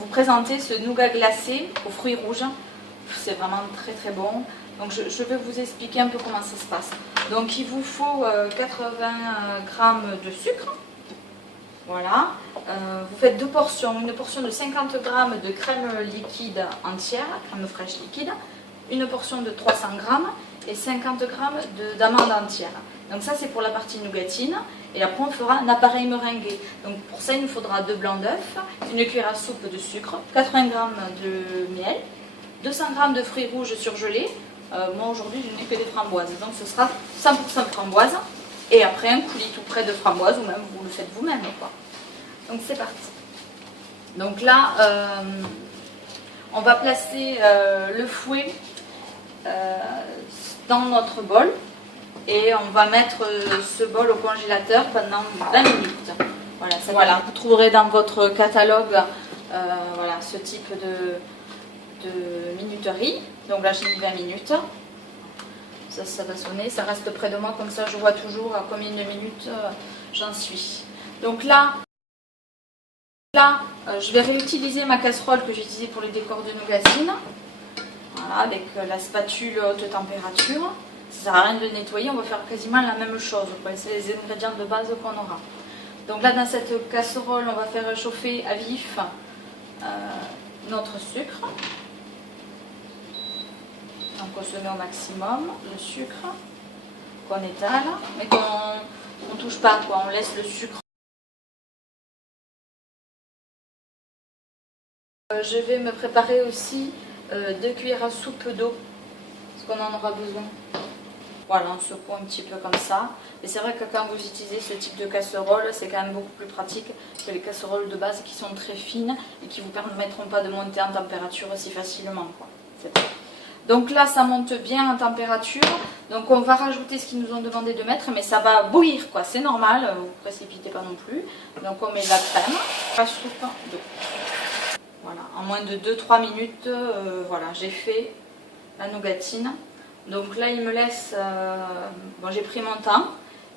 Vous présenter ce nougat glacé aux fruits rouges. C'est vraiment très très bon. Donc je vais vous expliquer un peu comment ça se passe. Donc il vous faut 80 g de sucre. Voilà. Vous faites deux portions. Une portion de 50 g de crème liquide entière, crème fraîche liquide. Une portion de 300 g et 50 g d'amandes entières. Donc ça c'est pour la partie nougatine. Et après on fera un appareil meringué. Donc pour ça il nous faudra 2 blancs d'œufs, une cuillère à soupe de sucre, 80 g de miel, 200 g de fruits rouges surgelés. Moi aujourd'hui je n'ai que des framboises, donc ce sera 100% framboise. Et après un coulis tout près de framboise, ou même vous le faites vous-même, quoi. Donc c'est parti. Donc là on va placer le fouet dans notre bol. Et on va mettre ce bol au congélateur pendant 20 minutes. Voilà, vous trouverez dans votre catalogue voilà, ce type de minuterie. Donc là j'ai mis 20 minutes. Ça va sonner, ça reste près de moi, comme ça je vois toujours à combien de minutes j'en suis. Donc là je vais réutiliser ma casserole que j'ai utilisée pour les décors de nougatine. Voilà, avec la spatule haute température. Ça ne sert à rien de nettoyer, on va faire quasiment la même chose. C'est les ingrédients de base qu'on aura. Donc là, dans cette casserole, on va faire chauffer à vif notre sucre. Donc on se met au maximum le sucre qu'on étale, mais qu'on ne touche pas, quoi. On laisse le sucre. Je vais me préparer aussi 2 cuillères à soupe d'eau, parce qu'on en aura besoin. Voilà, on secoue un petit peu comme ça. Et c'est vrai que quand vous utilisez ce type de casserole, c'est quand même beaucoup plus pratique que les casseroles de base qui sont très fines et qui ne vous permettront pas de monter en température aussi facilement, quoi. Donc là, ça monte bien en température. Donc on va rajouter ce qu'ils nous ont demandé de mettre, mais ça va bouillir, quoi. C'est normal, vous ne vous précipitez pas non plus. Donc on met de la crème, la soupe d'eau. Voilà, en moins de 2-3 minutes, voilà, j'ai fait la nougatine. Donc là, il me laisse, bon, j'ai pris mon temps,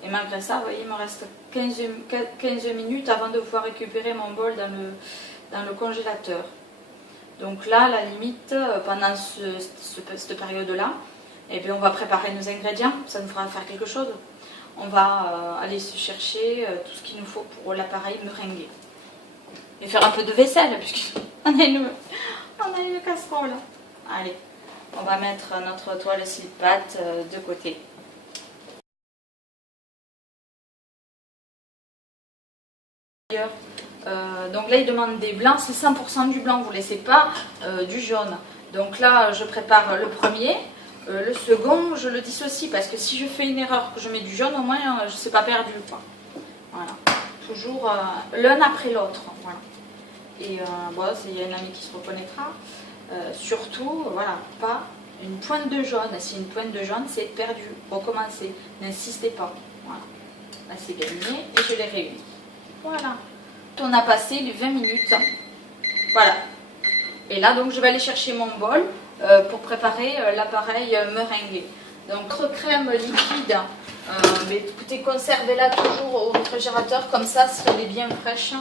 et malgré ça, vous voyez, il me reste 15 minutes avant de pouvoir récupérer mon bol dans le congélateur. Donc là, à la limite, pendant cette période-là, eh bien, on va préparer nos ingrédients, ça nous fera faire quelque chose. On va aller se chercher tout ce qu'il nous faut pour l'appareil meringué. Et faire un peu de vaisselle, puisqu'on a une casserole. Allez. On va mettre notre toile slip-pâte de côté. Donc là, il demande des blancs, c'est 100% du blanc, vous ne laissez pas du jaune. Donc là, je prépare le premier. Le second, je le dissocie, parce que si je fais une erreur, que je mets du jaune, au moins, je ne suis pas perdue, quoi. Voilà. Toujours l'un après l'autre. Voilà. Et bon, il y a une amie qui se reconnaîtra. Surtout, voilà, pas une pointe de jaune. Si une pointe de jaune, c'est perdu. Recommencez. N'insistez pas. Voilà. Là, c'est gagné et je les réunis. Voilà. On a passé les 20 minutes. Voilà. Et là, donc, je vais aller chercher mon bol pour préparer l'appareil meringué. Donc, notre crème liquide, mais écoutez, conservez-la toujours au réfrigérateur. Comme ça, si elle est bien fraîche,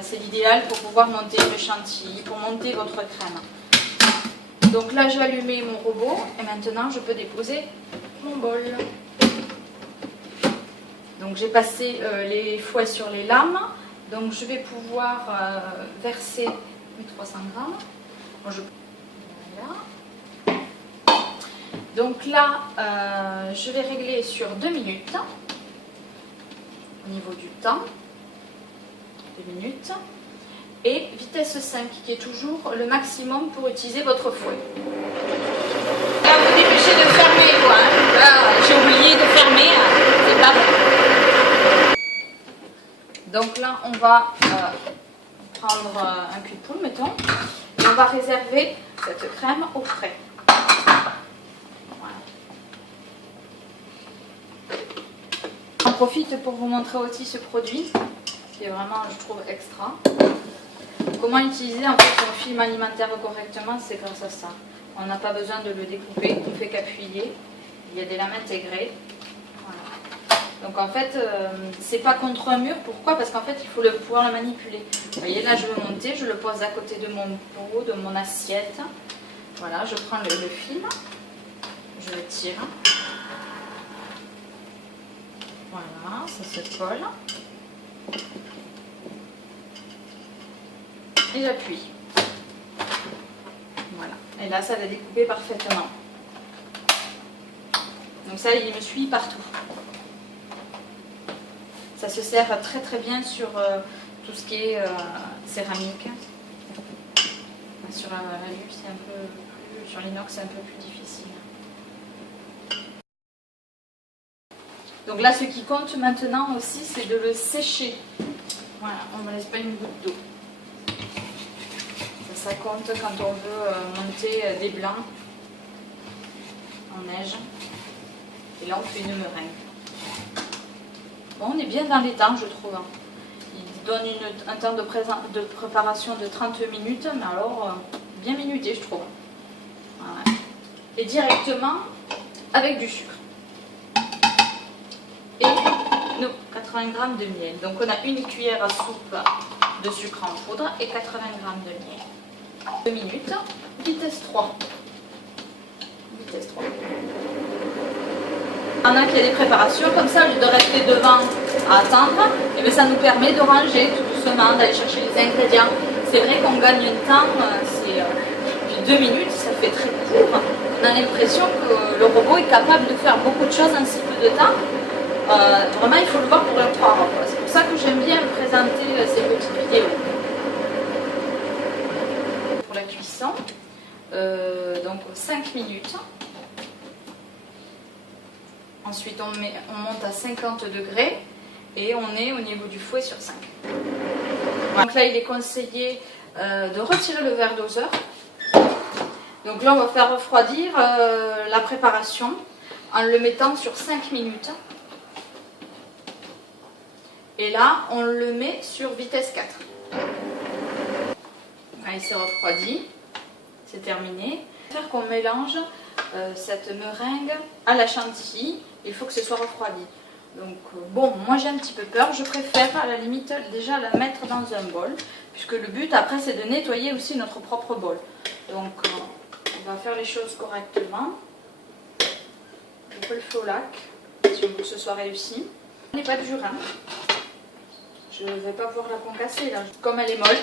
c'est l'idéal pour pouvoir monter le chantilly, pour monter votre crème. Donc là, j'ai allumé mon robot et maintenant, je peux déposer mon bol. Donc j'ai passé les fouets sur les lames. Donc je vais pouvoir verser mes 300 grammes. Bon, voilà. Donc là, je vais régler sur 2 minutes au niveau du temps. 2 minutes. Et vitesse 5 qui est toujours le maximum pour utiliser votre fouet. Là, vous dépêchez de fermer, quoi. Hein. Là, j'ai oublié de fermer. C'est pas bon. Donc là, on va prendre un cul de poule, mettons. Et on va réserver cette crème au frais. Voilà. J'en profite pour vous montrer aussi ce produit, qui est vraiment, je trouve, extra. Comment utiliser en fait son film alimentaire correctement, c'est grâce à ça. On n'a pas besoin de le découper, on ne fait qu'appuyer. Il y a des lames intégrées. Voilà. Donc en fait, c'est pas contre un mur. Pourquoi? Parce qu'en fait, il faut pouvoir le manipuler. Vous voyez, là je veux monter, je le pose à côté de mon pot, de mon assiette. Voilà, je prends le film, je le tire. Voilà, ça se colle. Et j'appuie. Voilà. Et là, ça va découper parfaitement. Donc ça, il me suit partout. Ça se sert très très bien sur tout ce qui est céramique. Sur l'alu, c'est un peu plus... Sur l'inox, c'est un peu plus difficile. Donc là, ce qui compte maintenant aussi, c'est de le sécher. Voilà, on ne laisse pas une goutte d'eau. Ça compte quand on veut monter des blancs en neige. Et là, on fait une meringue. Bon, on est bien dans les temps, je trouve. Il donne un temps de préparation de 30 minutes, mais alors bien minuté, je trouve. Voilà. Et directement avec du sucre. Et nous, 80 g de miel. Donc on a une cuillère à soupe de sucre en poudre et 80 g de miel. 2 minutes, vitesse 3. Vitesse 3. Il y en a qui a des préparations comme ça, au lieu de rester devant à attendre, et bien ça nous permet de ranger tout doucement, d'aller chercher les ingrédients. C'est vrai qu'on gagne un temps, puis 2 minutes, ça fait très court. On a l'impression que le robot est capable de faire beaucoup de choses en si peu de temps. Vraiment, il faut le voir pour le croire. C'est pour ça que j'aime bien présenter ces petites vidéos. Pour la cuisson, donc 5 minutes. Ensuite, on monte à 50 degrés et on est au niveau du fouet sur 5. Donc là, il est conseillé de retirer le verre doseur. Donc là, on va faire refroidir la préparation en le mettant sur 5 minutes. Et là, on le met sur vitesse 4. Là, il s'est refroidi. C'est terminé. Faire qu'on mélange cette meringue à la chantilly. Il faut que ce soit refroidi. Donc bon, moi j'ai un petit peu peur. Je préfère à la limite déjà la mettre dans un bol. Puisque le but après c'est de nettoyer aussi notre propre bol. Donc on va faire les choses correctement. Je peux le feu au lac. Si on veut que ce soit réussi. On n'est pas dur, hein. Je ne vais pas pouvoir la concasser là. Comme elle est molle,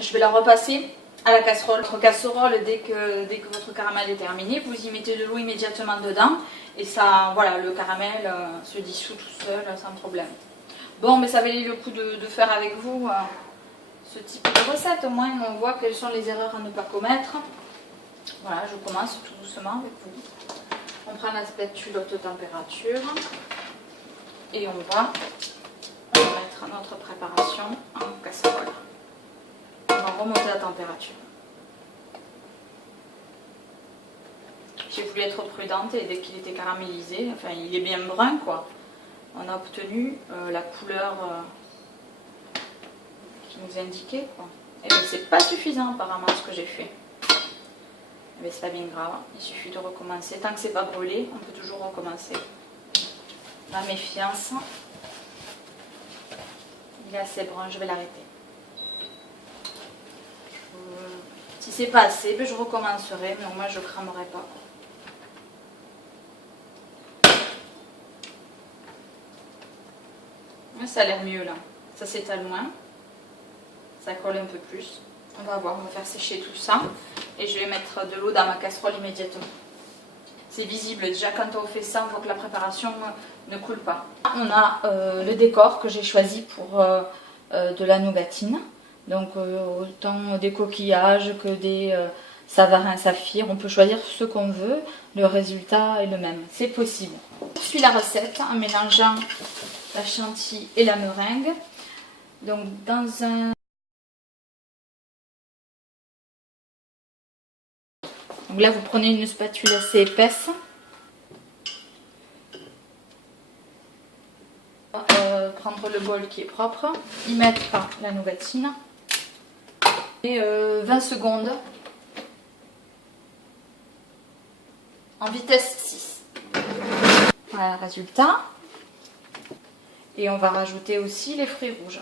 je vais la repasser à la casserole. Votre casserole, dès que votre caramel est terminé, vous y mettez de l'eau immédiatement dedans. Et ça, voilà, le caramel se dissout tout seul sans problème. Bon, mais ça valait le coup de faire avec vous ce type de recette. Au moins, on voit quelles sont les erreurs à ne pas commettre. Voilà, je commence tout doucement avec vous. On prend la spatule haute température. Et on va mettre notre préparation en casserole. On va remonter la température. J'ai voulu être prudente et dès qu'il était caramélisé, enfin il est bien brun quoi, on a obtenu la couleur qui nous indiquait quoi. Et bien c'est pas suffisant apparemment ce que j'ai fait. Mais c'est pas bien grave, il suffit de recommencer. Tant que c'est pas brûlé, on peut toujours recommencer. La méfiance. Il est assez brun, je vais l'arrêter. Si c'est pas assez, ben je recommencerai, mais au moins je cramerai pas. Ça a l'air mieux là. Ça s'étale moins. Ça colle un peu plus. On va voir, on va faire sécher tout ça. Et je vais mettre de l'eau dans ma casserole immédiatement. C'est visible, déjà quand on fait ça, on voit que la préparation ne coule pas. On a le décor que j'ai choisi pour de la nougatine. Donc autant des coquillages que des savarins saphir. On peut choisir ce qu'on veut. Le résultat est le même. C'est possible. Je suis la recette en mélangeant la chantilly et la meringue. Donc dans un... Donc là vous prenez une spatule assez épaisse. Prendre le bol qui est propre, y mettre la nougatine et 20 secondes en vitesse 6. Voilà le résultat. Et on va rajouter aussi les fruits rouges.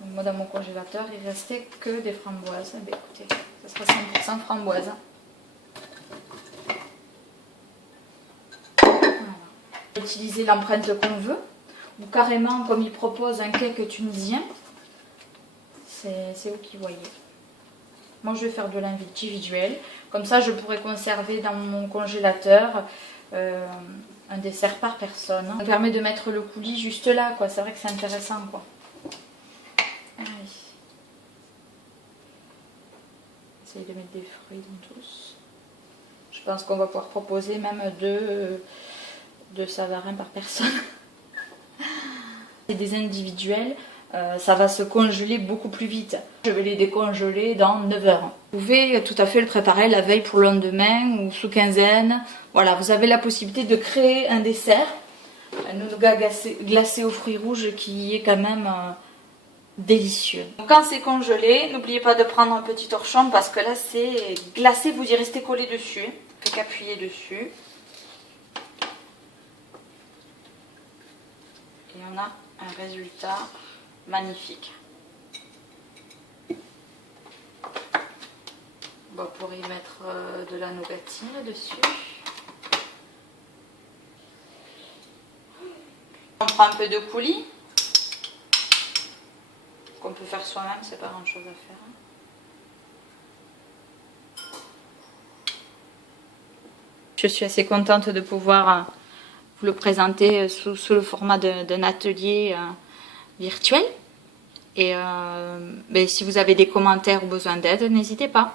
Donc moi dans mon congélateur il restait que des framboises. Eh bien, écoutez, ça sera 100% framboise. Voilà. On va utiliser l'empreinte qu'on veut. Ou carrément comme il propose un cake tunisien. C'est vous qui voyez. Moi je vais faire de l'individuel. Comme ça je pourrais conserver dans mon congélateur un dessert par personne. Ça permet de mettre le coulis juste là, quoi. C'est vrai que c'est intéressant, quoi. Allez. Essaye de mettre des fruits dans tous. Je pense qu'on va pouvoir proposer même deux savarins par personne. C'est des individuels. Ça va se congeler beaucoup plus vite. Je vais les décongeler dans 9 heures. Vous pouvez tout à fait le préparer la veille pour le lendemain ou sous quinzaine. Voilà, vous avez la possibilité de créer un dessert, un nougat glacé aux fruits rouges qui est quand même délicieux. Donc, quand c'est congelé, n'oubliez pas de prendre un petit torchon parce que là c'est glacé, vous y restez collé dessus. Fait qu'appuyer dessus. Et on a un résultat magnifique. On pourrait y mettre de la nougatine dessus. On prend un peu de coulis qu'on peut faire soi-même, c'est pas grand chose à faire. Je suis assez contente de pouvoir vous le présenter sous le format d'un atelier virtuel. Et si vous avez des commentaires ou besoin d'aide, n'hésitez pas.